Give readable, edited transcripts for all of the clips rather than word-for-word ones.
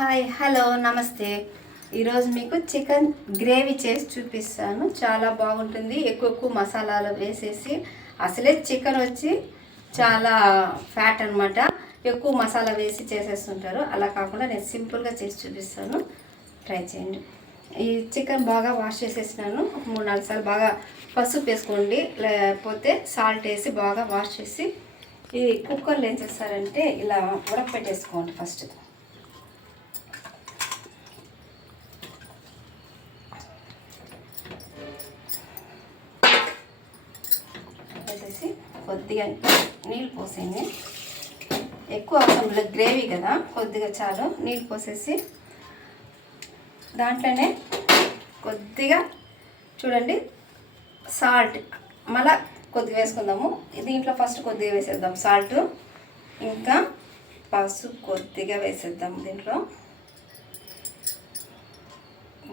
Hi hello నమస్తే. ఈరోజు మీకు చికెన్ గ్రేవీ చేసి చూపిస్తాను. చాలా బాగుంటుంది. ఎక్కువ మసాలాలు వేసేసి, అసలే చికెన్ వచ్చి చాలా ఫ్యాట్ అనమాట. ఎక్కువ మసాలా వేసి చేసేస్తుంటారు. అలా కాకుండా నేను సింపుల్గా చేసి చూపిస్తాను. ట్రై చేయండి. ఈ చికెన్ బాగా వాష్ చేసేసినాను. ఒక 3-4 సార్లు బాగా పసుపు వేసుకోండి, లేకపోతే సాల్ట్ వేసి బాగా వాష్ చేసి ఈ కుక్కర్లో ఏం చేస్తారంటే ఇలా ఉడకపెట్టేసుకోండి. ఫస్ట్ వేసేసి కొద్దిగా నీళ్ళు పోసేయండి. ఎక్కువ అవసరం లేదు, గ్రేవీ కదా, కొద్దిగా చాలు. నీళ్ళు పోసేసి దాంట్లోనే కొద్దిగా చూడండి సాల్ట్ మళ్ళీ కొద్దిగా వేసుకుందాము. దీంట్లో ఫస్ట్ కొద్దిగా వేసేద్దాం సాల్ట్, ఇంకా పసుపు కొద్దిగా వేసేద్దాం దీంట్లో,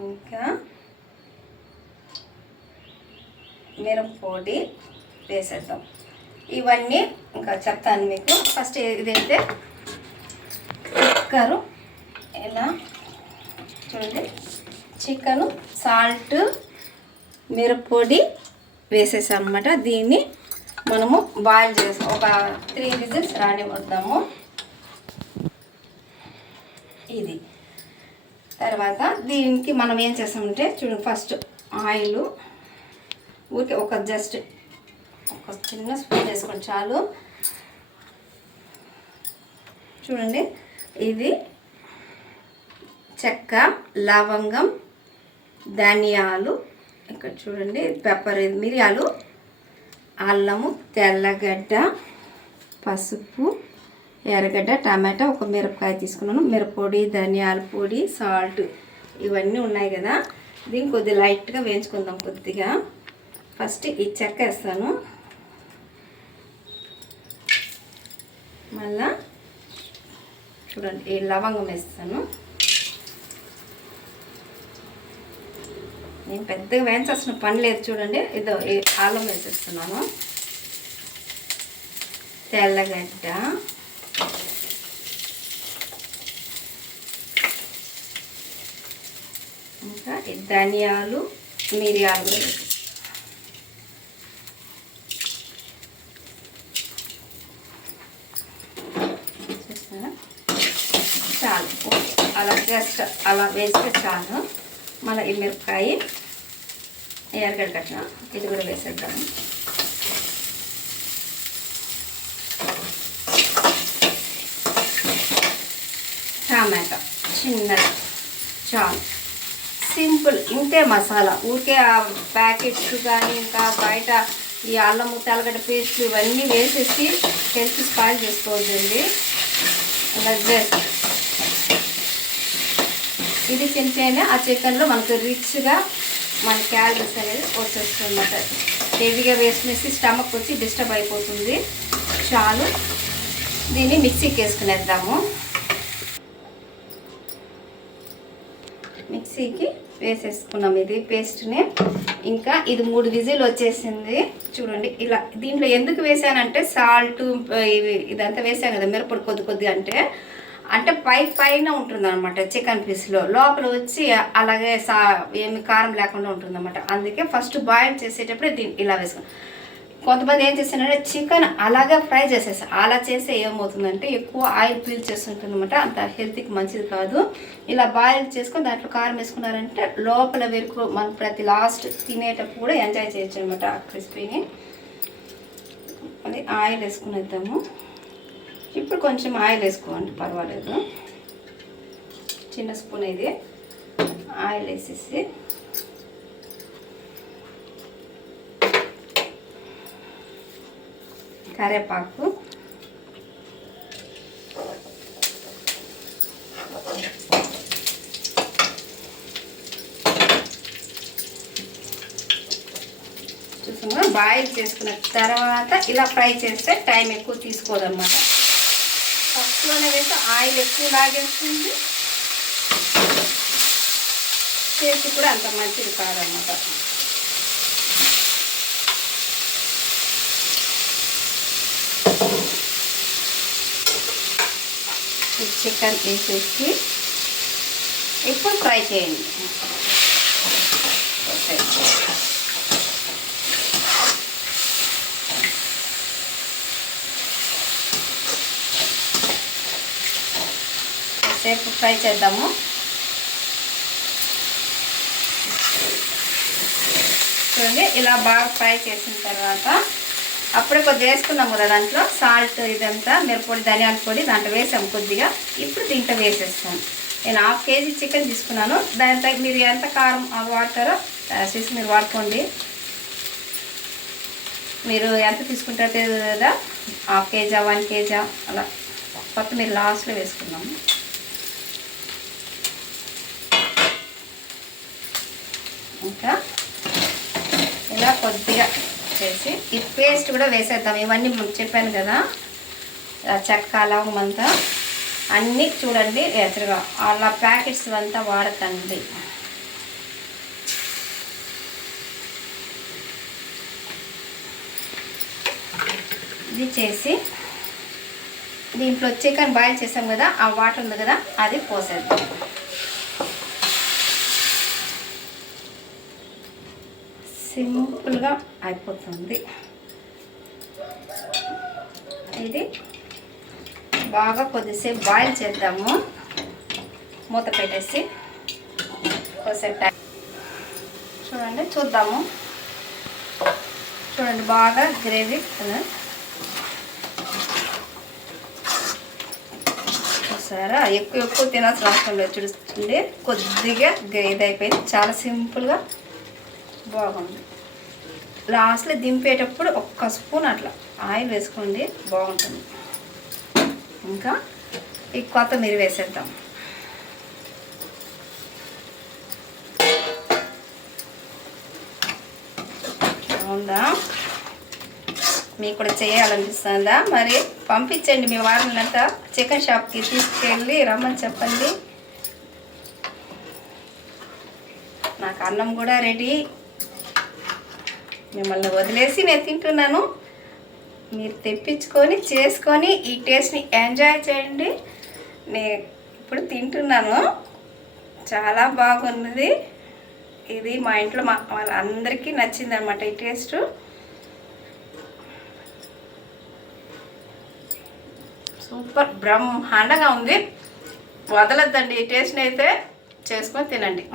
ఇంకా మిరప్పొడి వేసేద్దాం. ఇవన్నీ ఇంకా చెప్తాను మీకు. ఫస్ట్ ఇదైతే కుక్కరు ఇలా చూడండి, చికెను సాల్ట్ మిరప్పొడి వేసేసాం అన్నమాట. దీన్ని మనము బాయిల్ చేస్తాం. ఒక 3 విజిల్స్ రానివద్దాము. ఇది తర్వాత దీనికి మనం ఏం చేస్తామంటే చూడండి, ఫస్ట్ ఆయిల్ ఊరికే ఒక చిన్న స్పూన్ వేసుకోండి చాలు. చూడండి, ఇది చెక్క, లవంగం, ధనియాలు, ఇక్కడ చూడండి పెప్పర్, మిరియాలు, అల్లము, తెల్లగడ్డ, పసుపు, ఎర్రగడ్డ, టమాటా, ఒక మిరపకాయ తీసుకున్నాను, మిరప్పొడి, ధనియాల పొడి, సాల్ట్, ఇవన్నీ ఉన్నాయి కదా. దీన్ని కొద్దిగా లైట్గా వేయించుకుందాం. కొద్దిగా ఫస్ట్ ఈ చెక్క వేస్తాను, మళ్ళా చూడండి ఈ లవంగం వేస్తాను. నేను పెద్దగా వేయించాల్సిన పని లేదు. చూడండి, ఇదో ఈ అల్లం వేసేస్తున్నాను, తెల్లగడ్డ, ఇంకా ఈ ధనియాలు, మిరియాలు చూస్తారా. చాలు, అలా జస్ట్ అలా వేస్తే చాలు. మళ్ళీ ఈ మిరపకాయ, ఎర్రగడ్డ కట్టిన ఇది కూడా వేసేద్దాము. టమాటా చిన్నది చాలు. సింపుల్, ఇంతే మసాలా. ఊరికే ఆ ప్యాకెట్స్ కానీ ఇంకా బయట ఈ అల్లం తెల్లగడ్డ పేస్ట్ ఇవన్నీ వేసేసి హెల్త్ స్పాయిల్ చేసుకోవద్దండి. ఇలా జస్ట్ ఇది తింటేనే ఆ చికెన్లో మనకు రిచ్గా మన క్యాలరీస్ అనేది వచ్చేస్తుంది అన్నమాట. హెవీగా వేసుకునేసి స్టమక్ వచ్చి డిస్టర్బ్ అయిపోతుంది. చాలు, దీన్ని మిక్సీకి వేసుకునేద్దాము. మిక్సీకి వేసేసుకున్నాం ఇది పేస్ట్ని. ఇంకా ఇది 3 విజిల్ వచ్చేసింది. చూడండి, ఇలా దీంట్లో ఎందుకు వేసానంటే సాల్ట్ ఇదంతా వేసాను కదా, మిరపొడి కొద్ది అంటే పైన ఉంటుంది అనమాట. చికెన్ పీస్లో లోపల వచ్చి అలాగే ఏమి కారం లేకుండా ఉంటుందన్నమాట. అందుకే ఫస్ట్ బాయిల్ చేసేటప్పుడే దీన్ని ఇలా వేసుకున్నాం. కొంతమంది ఏం చేస్తారంటే చికెన్ అలాగే ఫ్రై చేసేస్తారు. అలా చేస్తే ఏమవుతుందంటే ఎక్కువ ఆయిల్ పీల్ చేస్తుంటుంది అనమాట. అంత హెల్త్కి మంచిది కాదు. ఇలా బాయిల్ చేసుకొని దాంట్లో కారం వేసుకున్నారంటే లోపల వరకు మనం ప్రతి లాస్ట్ తినేటప్పుడు కూడా ఎంజాయ్ చేయొచ్చు అనమాట ఆ క్రిస్పీని. అది ఆయిల్ వేసుకునేద్దాము. ఇప్పుడు కొంచెం ఆయిల్ వేసుకోండి, పర్వాలేదు. చిన్న స్పూన్ ఇది ఆయిల్ వేసేసి కరివేపాకు, చూసుకున్నా బాయిల్ చేసుకున్న తర్వాత ఇలా ఫ్రై చేస్తే టైం ఎక్కువ తీసుకోదన్నమాట. ఫస్ట్లోనే వేస్తే ఆయిల్ ఎక్కువ లాగేస్తుంది, టేస్ట్ కూడా అంత మంచిది కాదన్నమాట. చికెన్ వేసేసి ఇప్పుడు ఫ్రై చేయండి. సేపు ఫ్రై చేద్దాము. చూడండి ఇలా బాగా ఫ్రై చేసిన తర్వాత అప్పుడే కొద్దిగా వేసుకున్నాం కదా, దాంట్లో సాల్ట్ ఇదంతా మిరప్పొడి ధనియాల పొడి దాంట్లో వేసాము కొద్దిగా. ఇప్పుడు దీంట్లో వేసేస్తాను. నేను 1/2 kg చికెన్ తీసుకున్నాను. దాంతో మీరు ఎంత కారం వాడతారో చూసి మీరు వాడుకోండి. మీరు ఎంత తీసుకుంటారో తెలియదు కదా, 1/2 kg 1 kg అలా కొత్త మీరు లాస్ట్లో వేసుకున్నాము. ఇంకా ఇలా కొద్దిగా చేసి ఈ పేస్ట్ కూడా వేసేద్దాం. ఇవన్నీ చెప్పాను కదా, చెక్క లవంగం అంతా అన్నీ చూడండి ఎచ్చగా అలా ప్యాకెట్స్ అంతా వాడకండి. ఇది చేసి దీంట్లో చికెన్ బాయిల్ చేసాం కదా, ఆ వాటర్ ఉంది కదా అది పోసేద్దాం. సింపుల్గా అయిపోతుంది. ఇది బాగా కొద్దిసేపు బాయిల్ చేద్దాము. మూత పెట్టేసి కొద్దిసేపు చూడండి, చూద్దాము. చూడండి బాగా గ్రేవీ చూసారా, ఎక్కువ తినాల్సిన అవసరం లేదు. చూడండి కొద్దిగా ఇది అయిపోయింది. చాలా సింపుల్గా బాగుంది. లాస్ట్లో దింపేటప్పుడు 1 స్పూన్ అట్లా ఆయిల్ వేసుకోండి, బాగుంటుంది. ఇంకా ఈ కొత్తిమీర వేసేద్దాం. బాగుందా? మీకు కూడా చేయాలనిపిస్తుందా? మరి పంపించండి మీ వారినంతా చికెన్ షాప్కి తీసుకెళ్ళి రమ్మని చెప్పండి. నాకు అన్నం కూడా రెడీ. మిమ్మల్ని వదిలేసి నేను తింటున్నాను. మీరు తెప్పించుకొని చేసుకొని ఈ టేస్ట్ని ఎంజాయ్ చేయండి. నేను ఇప్పుడు తింటున్నాను, చాలా బాగున్నది. ఇది మా ఇంట్లో వాళ్ళందరికీ నచ్చింది అనమాట ఈ టేస్ట్. సూపర్ బ్రహ్మాండంగా ఉంది. వదలొద్దండి ఈ టేస్ట్ని అయితే, చేసుకొని తినండి.